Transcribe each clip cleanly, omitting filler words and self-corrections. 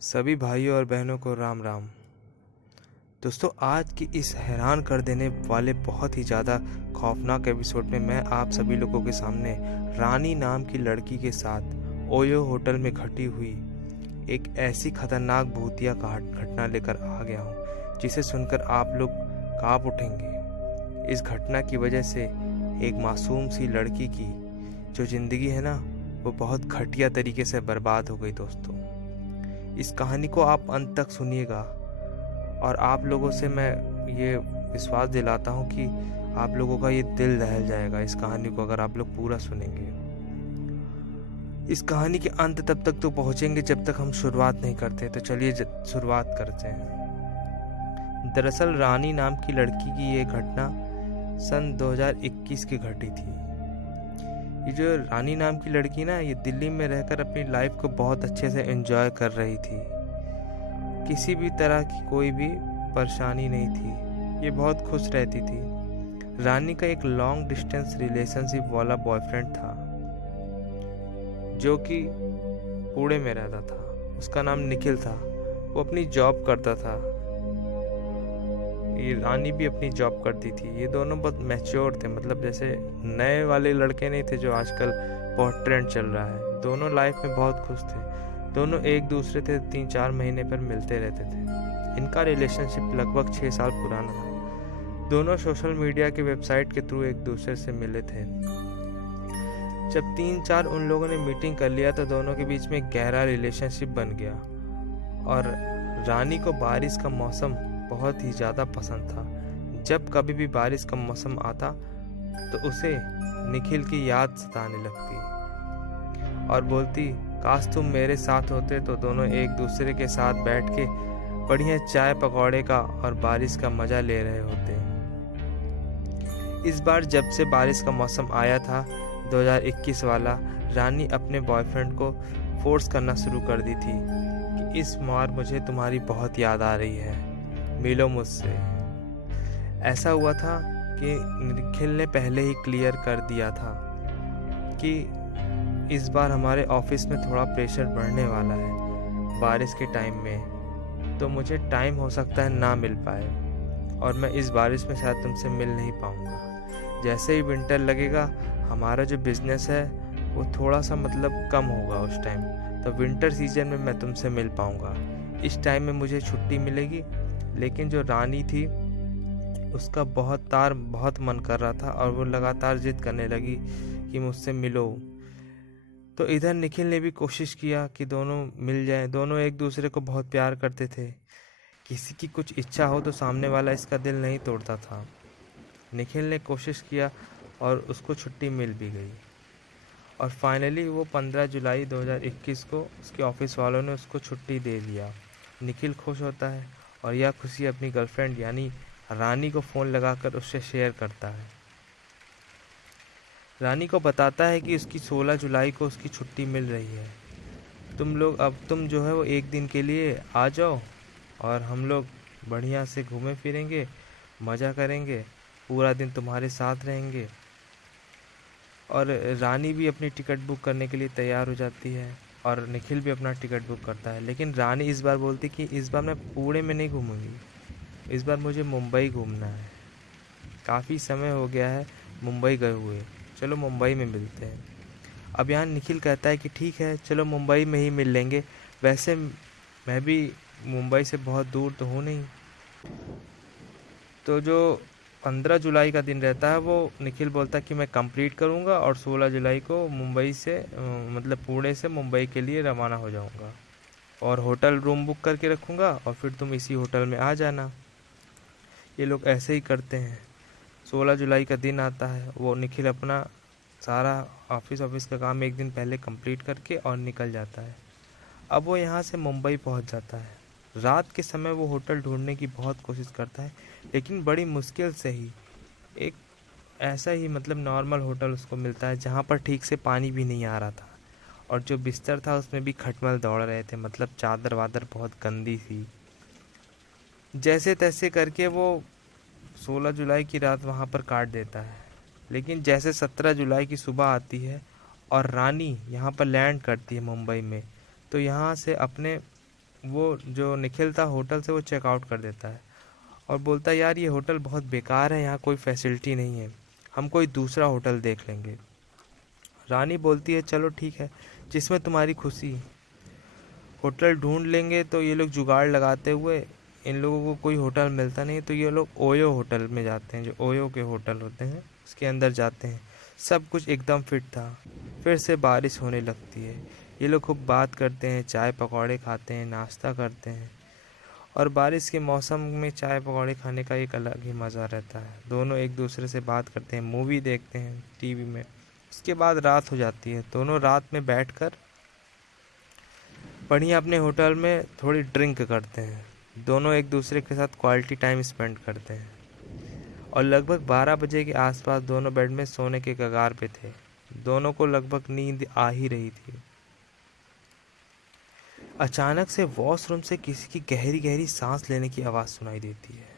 सभी भाइयों और बहनों को राम राम। दोस्तों, आज की इस हैरान कर देने वाले बहुत ही ज़्यादा खौफनाक एपिसोड में मैं आप सभी लोगों के सामने रानी नाम की लड़की के साथ ओयो होटल में घटी हुई एक ऐसी खतरनाक भूतिया घटना लेकर आ गया हूँ जिसे सुनकर आप लोग काँप उठेंगे। इस घटना की वजह से एक मासूम सी लड़की की जो ज़िंदगी है ना, वो बहुत घटिया तरीके से बर्बाद हो गई। दोस्तों, इस कहानी को आप अंत तक सुनिएगा और आप लोगों से मैं ये विश्वास दिलाता हूँ कि आप लोगों का ये दिल दहल जाएगा इस कहानी को अगर आप लोग पूरा सुनेंगे। इस कहानी के अंत तब तक तो पहुँचेंगे जब तक हम शुरुआत नहीं करते। तो चलिए शुरुआत करते हैं। दरअसल रानी नाम की लड़की की ये घटना सन 2021 की घटी थी। ये जो रानी नाम की लड़की ना, ये दिल्ली में रहकर अपनी लाइफ को बहुत अच्छे से एंजॉय कर रही थी। किसी भी तरह की कोई भी परेशानी नहीं थी, ये बहुत खुश रहती थी। रानी का एक लॉन्ग डिस्टेंस रिलेशनशिप वाला बॉयफ्रेंड था जो कि पुणे में रहता था। उसका नाम निखिल था। वो अपनी जॉब करता था, ये रानी भी अपनी जॉब करती थी। ये दोनों बहुत मैच्योर थे, मतलब जैसे नए वाले लड़के नहीं थे जो आजकल बहुत ट्रेंड चल रहा है। दोनों लाइफ में बहुत खुश थे। दोनों एक दूसरे से 3-4 महीने पर मिलते रहते थे। इनका रिलेशनशिप लगभग 6 साल पुराना था। दोनों सोशल मीडिया के वेबसाइट के थ्रू एक दूसरे से मिले थे। जब 3-4 उन लोगों ने मीटिंग कर लिया तो दोनों के बीच में गहरा रिलेशनशिप बन गया। और रानी को बारिश का मौसम बहुत ही ज़्यादा पसंद था। जब कभी भी बारिश का मौसम आता तो उसे निखिल की याद सताने लगती और बोलती, काश तुम मेरे साथ होते तो दोनों एक दूसरे के साथ बैठ के बढ़िया चाय पकौड़े का और बारिश का मज़ा ले रहे होते। इस बार जब से बारिश का मौसम आया था 2021 वाला, रानी अपने बॉयफ्रेंड को फोर्स करना शुरू कर दी थी कि इस बार मुझे तुम्हारी बहुत याद आ रही है, मिलो मुझसे। ऐसा हुआ था कि निखिल ने पहले ही क्लियर कर दिया था कि इस बार हमारे ऑफिस में थोड़ा प्रेशर बढ़ने वाला है बारिश के टाइम में, तो मुझे टाइम हो सकता है ना मिल पाए और मैं इस बारिश में शायद तुमसे मिल नहीं पाऊँगा। जैसे ही विंटर लगेगा हमारा जो बिज़नेस है वो थोड़ा सा मतलब कम होगा उस टाइम, तो विंटर सीजन में मैं तुमसे मिल पाऊँगा। इस टाइम में मुझे छुट्टी मिलेगी। लेकिन जो रानी थी उसका बहुत मन कर रहा था और वो लगातार जिद करने लगी कि मुझसे मिलो। तो इधर निखिल ने भी कोशिश किया कि दोनों मिल जाएं। दोनों एक दूसरे को बहुत प्यार करते थे। किसी की कुछ इच्छा हो तो सामने वाला इसका दिल नहीं तोड़ता था। निखिल ने कोशिश किया और उसको छुट्टी मिल भी गई और फाइनली वो 15 जुलाई 2021 को उसके ऑफिस वालों ने उसको छुट्टी दे दिया। निखिल खुश होता है और यह खुशी अपनी गर्लफ्रेंड यानी रानी को फ़ोन लगाकर उससे शेयर करता है। रानी को बताता है कि उसकी 16 जुलाई को उसकी छुट्टी मिल रही है। तुम जो है वो एक दिन के लिए आ जाओ और हम लोग बढ़िया से घूमें फिरेंगे, मज़ा करेंगे, पूरा दिन तुम्हारे साथ रहेंगे। और रानी भी अपनी टिकट बुक करने के लिए तैयार हो जाती है और निखिल भी अपना टिकट बुक करता है। लेकिन रानी इस बार बोलती कि इस बार मैं पुणे में नहीं घूमूंगी, इस बार मुझे मुंबई घूमना है। काफ़ी समय हो गया है मुंबई गए हुए, चलो मुंबई में मिलते हैं। अब यहाँ निखिल कहता है कि ठीक है, चलो मुंबई में ही मिल लेंगे। वैसे मैं भी मुंबई से बहुत दूर तो हूँ नहीं। तो जो 15 जुलाई का दिन रहता है वो निखिल बोलता है कि मैं कंप्लीट करूँगा और 16 जुलाई को मुंबई से मतलब पुणे से मुंबई के लिए रवाना हो जाऊँगा और होटल रूम बुक करके रखूँगा और फिर तुम इसी होटल में आ जाना। ये लोग ऐसे ही करते हैं। 16 जुलाई का दिन आता है, वो निखिल अपना सारा ऑफिस का काम एक दिन पहले कंप्लीट करके और निकल जाता है। अब वो यहाँ से मुंबई पहुँच जाता है। रात के समय वो होटल ढूंढने की बहुत कोशिश करता है, लेकिन बड़ी मुश्किल से ही एक ऐसा ही मतलब नॉर्मल होटल उसको मिलता है जहाँ पर ठीक से पानी भी नहीं आ रहा था और जो बिस्तर था उसमें भी खटमल दौड़ रहे थे, मतलब चादर वादर बहुत गंदी थी। जैसे तैसे करके वो 16 जुलाई की रात वहाँ पर काट देता है। लेकिन जैसे 17 जुलाई की सुबह आती है और रानी यहाँ पर लैंड करती है मुंबई में, तो यहाँ से अपने वो जो निखिल था होटल से वो चेकआउट कर देता है और बोलता है यार ये होटल बहुत बेकार है, यहाँ कोई फैसिलिटी नहीं है, हम कोई दूसरा होटल देख लेंगे। रानी बोलती है चलो ठीक है, जिसमें तुम्हारी खुशी। होटल ढूंढ लेंगे। तो ये लोग जुगाड़ लगाते हुए, इन लोगों को कोई होटल मिलता नहीं तो ये लोग ओयो होटल में जाते हैं, जो ओयो के होटल होते हैं उसके अंदर जाते हैं। सब कुछ एकदम फिट था। फिर से बारिश होने लगती है। ये लोग खूब बात करते हैं, चाय पकौड़े खाते हैं, नाश्ता करते हैं। और बारिश के मौसम में चाय पकौड़े खाने का एक अलग ही मज़ा रहता है। दोनों एक दूसरे से बात करते हैं, मूवी देखते हैं टीवी में। उसके बाद रात हो जाती है। दोनों रात में बैठकर बढ़िया अपने होटल में थोड़ी ड्रिंक करते हैं। दोनों एक दूसरे के साथ क्वालिटी टाइम स्पेंड करते हैं। और लगभग 12 बजे के आसपास दोनों बेड में सोने के कगार पे थे। दोनों को लगभग नींद आ ही रही थी। अचानक से वॉशरूम से किसी की गहरी गहरी सांस लेने की आवाज़ सुनाई देती है।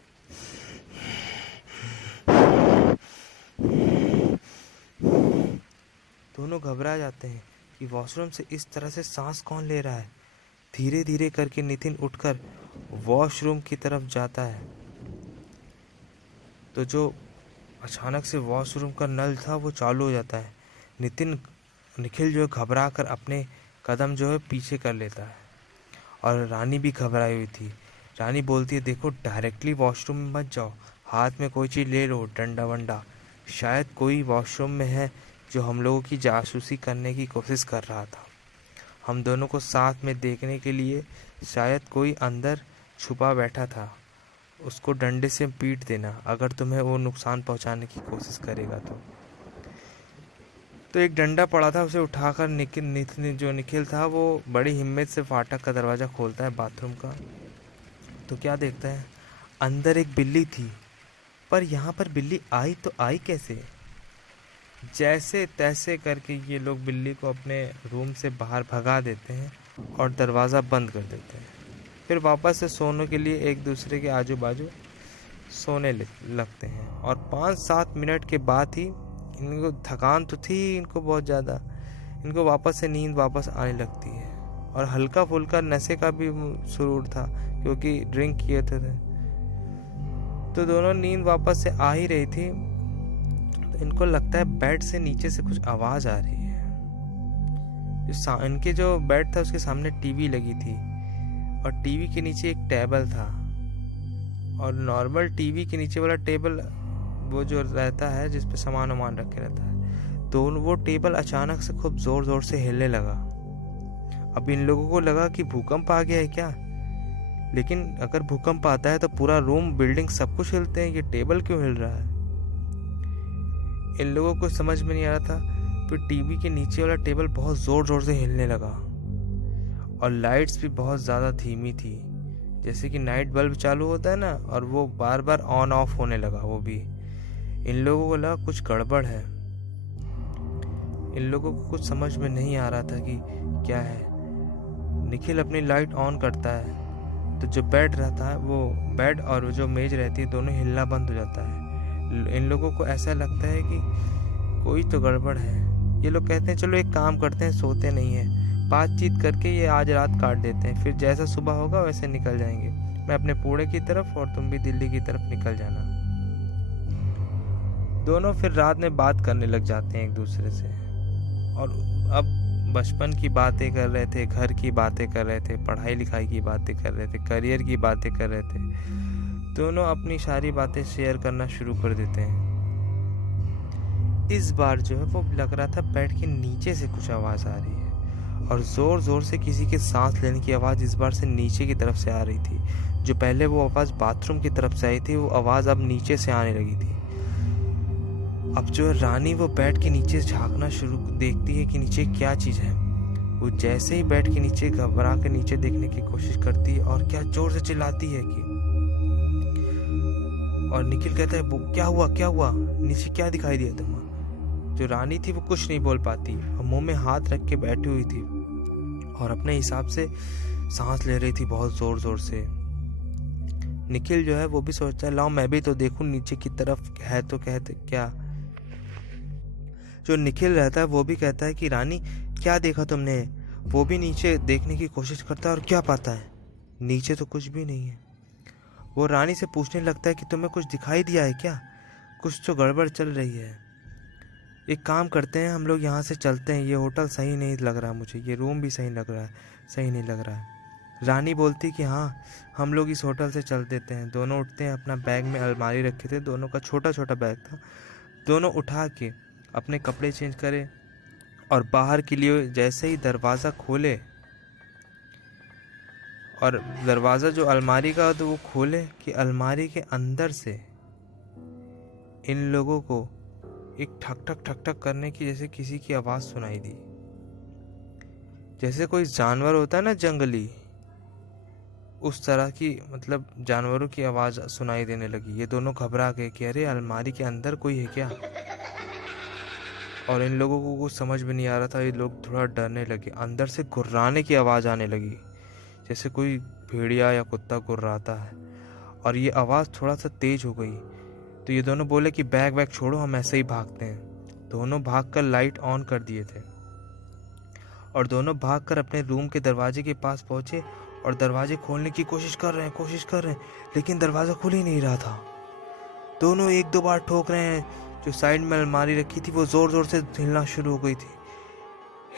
दोनों घबरा जाते हैं कि वॉशरूम से इस तरह से सांस कौन ले रहा है। धीरे धीरे करके नितिन उठकर वॉशरूम की तरफ जाता है। तो जो अचानक से वॉशरूम का नल था वो चालू हो जाता है। निखिल जो है घबरा कर अपने कदम जो है पीछे कर लेता है। और रानी भी घबराई हुई थी। रानी बोलती है देखो डायरेक्टली वॉशरूम में मत जाओ, हाथ में कोई चीज़ ले लो, डंडा वंडा। शायद कोई वॉशरूम में है जो हम लोगों की जासूसी करने की कोशिश कर रहा था। हम दोनों को साथ में देखने के लिए शायद कोई अंदर छुपा बैठा था। उसको डंडे से पीट देना अगर तुम्हें वो नुकसान पहुंचाने की कोशिश करेगा तो एक डंडा पड़ा था, उसे उठाकर निखिल था वो बड़ी हिम्मत से फाटक का दरवाज़ा खोलता है बाथरूम का। तो क्या देखता है, अंदर एक बिल्ली थी। पर यहाँ पर बिल्ली आई तो आई कैसे? जैसे तैसे करके ये लोग बिल्ली को अपने रूम से बाहर भगा देते हैं और दरवाज़ा बंद कर देते हैं। फिर वापस से सोने के लिए एक दूसरे के आजू बाजू सोने लगते हैं। और 5-7 मिनट के बाद ही इनको थकान तो थी इनको बहुत ज़्यादा, इनको वापस से नींद वापस आने लगती है। और हल्का फुल्का नशे का भी सुरूर था क्योंकि ड्रिंक किए थे। तो दोनों नींद वापस से आ ही रही थी। तो इनको लगता है बेड से नीचे से कुछ आवाज़ आ रही है। इनके जो बेड था उसके सामने टीवी लगी थी और टीवी के नीचे एक टेबल था। और नॉर्मल टीवी के नीचे वाला टेबल वो जो रहता है जिस पे सामान वामान रखे रहता है, तो वो टेबल अचानक से खूब ज़ोर ज़ोर से हिलने लगा। अब इन लोगों को लगा कि भूकंप आ गया है क्या। लेकिन अगर भूकंप आता है तो पूरा रूम बिल्डिंग सब कुछ हिलते हैं, ये टेबल क्यों हिल रहा है? इन लोगों को समझ में नहीं आ रहा था। फिर टीवी के नीचे वाला टेबल बहुत ज़ोर ज़ोर से हिलने लगा और लाइट्स भी बहुत ज़्यादा धीमी थी, जैसे कि नाइट बल्ब चालू होता है ना, और वो बार बार ऑन ऑफ होने लगा। वो भी इन लोगों को लगा कुछ गड़बड़ है। इन लोगों को कुछ समझ में नहीं आ रहा था कि क्या है। निखिल अपनी लाइट ऑन करता है तो जो बेड रहता है, वो बेड और जो मेज रहती है दोनों हिलना बंद हो जाता है। इन लोगों को ऐसा लगता है कि कोई तो गड़बड़ है। ये लोग कहते हैं चलो एक काम करते हैं, सोते नहीं हैं, बातचीत करके ये आज रात काट देते हैं, फिर जैसा सुबह होगा वैसे निकल जाएंगे। मैं अपने पुणे की तरफ और तुम भी दिल्ली की तरफ निकल जाना। दोनों फिर रात में बात करने लग जाते हैं एक दूसरे से। और अब बचपन की बातें कर रहे थे, घर की बातें कर रहे थे, पढ़ाई लिखाई की बातें कर रहे थे, करियर की बातें कर रहे थे। दोनों अपनी सारी बातें शेयर करना शुरू कर देते हैं। इस बार जो है वो लग रहा था बेड के नीचे से कुछ आवाज़ आ रही है और ज़ोर ज़ोर से किसी के सांस लेने की आवाज़ इस बार से नीचे की तरफ से आ रही थी। जो पहले वो आवाज़ बाथरूम की तरफ से आई थी, वो आवाज़ अब नीचे से आने लगी थी। अब जो है रानी वो बेड के नीचे झांकना शुरू देखती है कि नीचे क्या चीज़ है। वो जैसे ही बेड के नीचे घबरा के नीचे देखने की कोशिश करती है और क्या जोर से चिल्लाती है कि, और निखिल कहता है वो क्या हुआ, नीचे क्या दिखाई दिया तुम्हें? जो रानी थी वो कुछ नहीं बोल पाती और मुंह में हाथ रख के बैठी हुई थी और अपने हिसाब से सांस ले रही थी बहुत जोर जोर से। निखिल जो है वो भी सोचता है लाओ मैं भी तो देखूं नीचे की तरफ है तो कहते क्या। जो निखिल रहता है वो भी कहता है कि रानी क्या देखा तुमने? वो भी नीचे देखने की कोशिश करता है और क्या पाता है, नीचे तो कुछ भी नहीं है। वो रानी से पूछने लगता है कि तुम्हें कुछ दिखाई दिया है क्या? कुछ तो गड़बड़ चल रही है। एक काम करते हैं, हम लोग यहाँ से चलते हैं, ये होटल सही नहीं लग रहा मुझे, ये रूम भी सही नहीं लग रहा है। रानी बोलती कि हाँ, हम लोग इस होटल से चल देते हैं। दोनों उठते हैं, अपना बैग में अलमारी रखे थे, दोनों का छोटा छोटा बैग था, दोनों उठा के अपने कपड़े चेंज करे और बाहर के लिए जैसे ही दरवाज़ा खोले, और दरवाज़ा जो अलमारी का तो वो खोले कि अलमारी के अंदर से इन लोगों को एक ठक ठक ठक ठक करने की जैसे किसी की आवाज़ सुनाई दी। जैसे कोई जानवर होता है ना जंगली, उस तरह की मतलब जानवरों की आवाज़ सुनाई देने लगी। ये दोनों घबरा गए कि अरे अलमारी के अंदर कोई है क्या। और इन लोगों को कुछ समझ में नहीं आ रहा था, ये लोग थोड़ा डरने लगे। अंदर से गुर्राने की आवाज़ आने लगी, जैसे कोई भेड़िया या कुत्ता गुर्राता है, और ये आवाज़ थोड़ा सा तेज़ हो गई। तो ये दोनों बोले कि बैग वैग छोड़ो, हम ऐसे ही भागते हैं। दोनों भागकर लाइट ऑन कर दिए थे और दोनों भागकर अपने रूम के दरवाजे के पास पहुंचे और दरवाजे खोलने की कोशिश कर रहे हैं, लेकिन दरवाज़ा खुल ही नहीं रहा था। दोनों एक दो बार ठोक रहे हैं। जो साइड में अलमारी रखी थी वो ज़ोर ज़ोर से हिलना शुरू हो गई थी।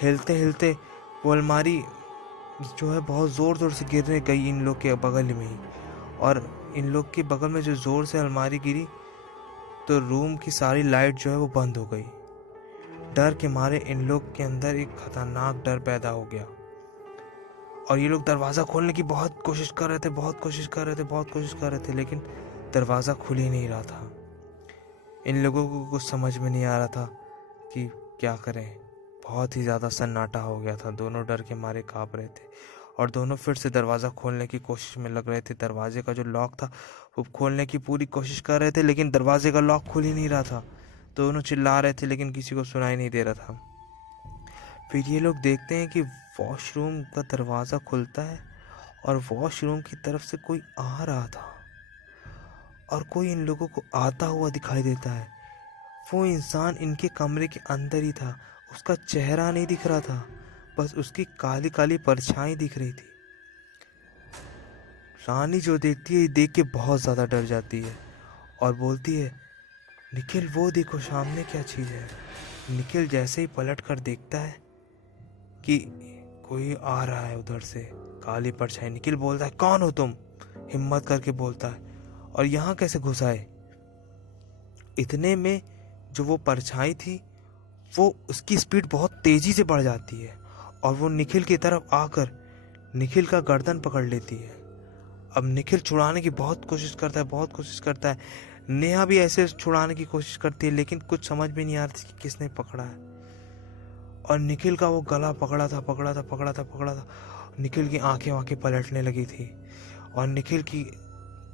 हिलते हिलते वो अलमारी जो है बहुत ज़ोर ज़ोर से गिरने गई इन लोग के बगल में ही। और इन लोग के बगल में जो ज़ोर से अलमारी गिरी तो रूम की सारी लाइट जो है वो बंद हो गई। डर के मारे इन लोग के अंदर एक खतरनाक डर पैदा हो गया और ये लोग दरवाज़ा खोलने की बहुत कोशिश कर रहे थे, लेकिन दरवाज़ा खुल ही नहीं रहा था। इन लोगों को कुछ समझ में नहीं आ रहा था कि क्या करें। बहुत ही ज़्यादा सन्नाटा हो गया था। दोनों डर के मारे काँप रहे थे और दोनों फिर से दरवाज़ा खोलने की कोशिश में लग रहे थे। दरवाजे का जो लॉक था वो खोलने की पूरी कोशिश कर रहे थे, लेकिन दरवाजे का लॉक खुल ही नहीं रहा था। दोनों चिल्ला रहे थे लेकिन किसी को सुनाई नहीं दे रहा था। फिर ये लोग देखते हैं कि वॉशरूम का दरवाज़ा खुलता है और वॉशरूम की तरफ से कोई आ रहा था और कोई इन लोगों को आता हुआ दिखाई देता है। वो इंसान इनके कमरे के अंदर ही था। उसका चेहरा नहीं दिख रहा था, बस उसकी काली काली परछाई दिख रही थी। रानी जो देखती है, देख के बहुत ज़्यादा डर जाती है और बोलती है, निखिल वो देखो सामने क्या चीज़ है। निखिल जैसे ही पलट कर देखता है कि कोई आ रहा है उधर से, काली परछाई। निखिल बोलता है, कौन हो तुम? हिम्मत करके बोलता है, और यहाँ कैसे घुस आए? इतने में जो वो परछाई थी वो उसकी स्पीड बहुत तेज़ी से बढ़ जाती है और वो निखिल की तरफ आकर निखिल का गर्दन पकड़ लेती है। अब निखिल छुड़ाने की बहुत कोशिश करता है। नेहा भी ऐसे छुड़ाने की कोशिश करती है, लेकिन कुछ समझ में नहीं आ रहा कि किसने पकड़ा है। और निखिल का वो गला पकड़ा था। निखिल की आंखें पलटने लगी थी और निखिल की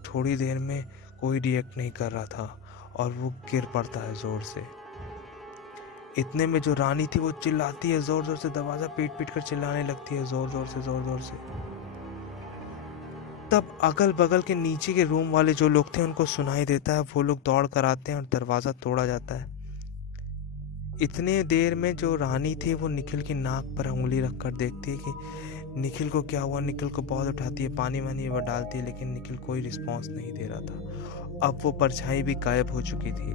थोड़ी देर में कोई रिएक्ट नहीं कर रहा था और वो गिर पड़ता है ज़ोर से। इतने में जो रानी थी वो चिल्लाती है ज़ोर ज़ोर से, दरवाज़ा पीट कर चिल्लाने लगती है ज़ोर ज़ोर से। तब अगल बगल के नीचे के रूम वाले जो लोग थे उनको सुनाई देता है। वो लोग दौड़ कर आते हैं और दरवाज़ा तोड़ा जाता है। इतने देर में जो रानी थी वो निखिल की नाक पर उंगली रखकर देखती है कि निखिल को क्या हुआ। निखिल को बहुत उठाती है, पानी वानी वो डालती है, लेकिन निखिल कोई रिस्पॉन्स नहीं दे रहा था। अब वो परछाई भी गायब हो चुकी थी।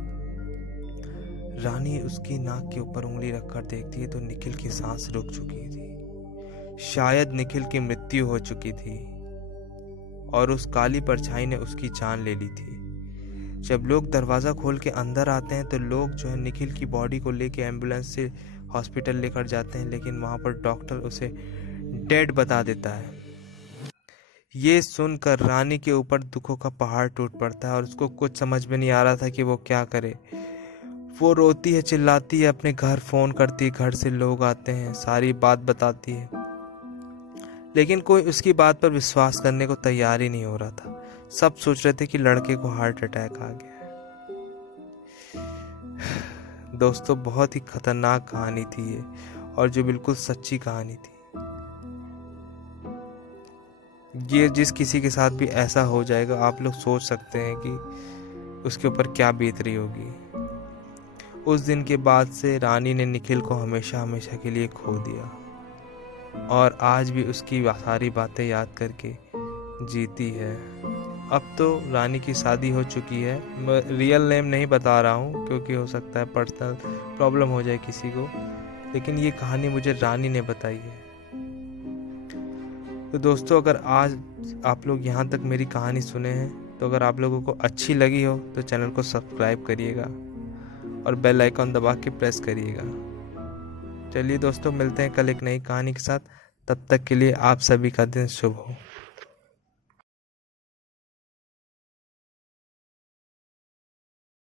रानी उसकी नाक के ऊपर उंगली रखकर देखती है तो निखिल की सांस रुक चुकी थी। शायद निखिल की मृत्यु हो चुकी थी और उस काली परछाई ने उसकी जान ले ली थी। जब लोग दरवाज़ा खोल के अंदर आते हैं तो लोग जो है निखिल की बॉडी को लेके एम्बुलेंस से हॉस्पिटल लेकर जाते हैं, लेकिन वहाँ पर डॉक्टर उसे डेड बता देता है। ये सुनकर रानी के ऊपर दुखों का पहाड़ टूट पड़ता है और उसको कुछ समझ में नहीं आ रहा था कि वो क्या करे। वो रोती है, चिल्लाती है, अपने घर फ़ोन करती है, घर से लोग आते हैं, सारी बात बताती है, लेकिन कोई उसकी बात पर विश्वास करने को तैयार ही नहीं हो रहा था। सब सोच रहे थे कि लड़के को हार्ट अटैक आ गया है। दोस्तों, बहुत ही खतरनाक कहानी थी ये और जो बिल्कुल सच्ची कहानी थी। ये जिस किसी के साथ भी ऐसा हो जाएगा, आप लोग सोच सकते हैं कि उसके ऊपर क्या बीत रही होगी। उस दिन के बाद से रानी ने निखिल को हमेशा हमेशा के लिए खो दिया और आज भी उसकी सारी बातें याद करके जीती है। अब तो रानी की शादी हो चुकी है। मैं रियल नेम नहीं बता रहा हूँ क्योंकि हो सकता है पर्सनल प्रॉब्लम हो जाए किसी को, लेकिन ये कहानी मुझे रानी ने बताई है। तो दोस्तों, अगर आज आप लोग यहाँ तक मेरी कहानी सुने हैं, तो अगर आप लोगों को अच्छी लगी हो तो चैनल को सब्सक्राइब करिएगा और बेल आइकन दबा के प्रेस करिएगा। चलिए दोस्तों, मिलते हैं कल एक नई कहानी के साथ। तब तक के लिए आप सभी का दिन शुभ हो।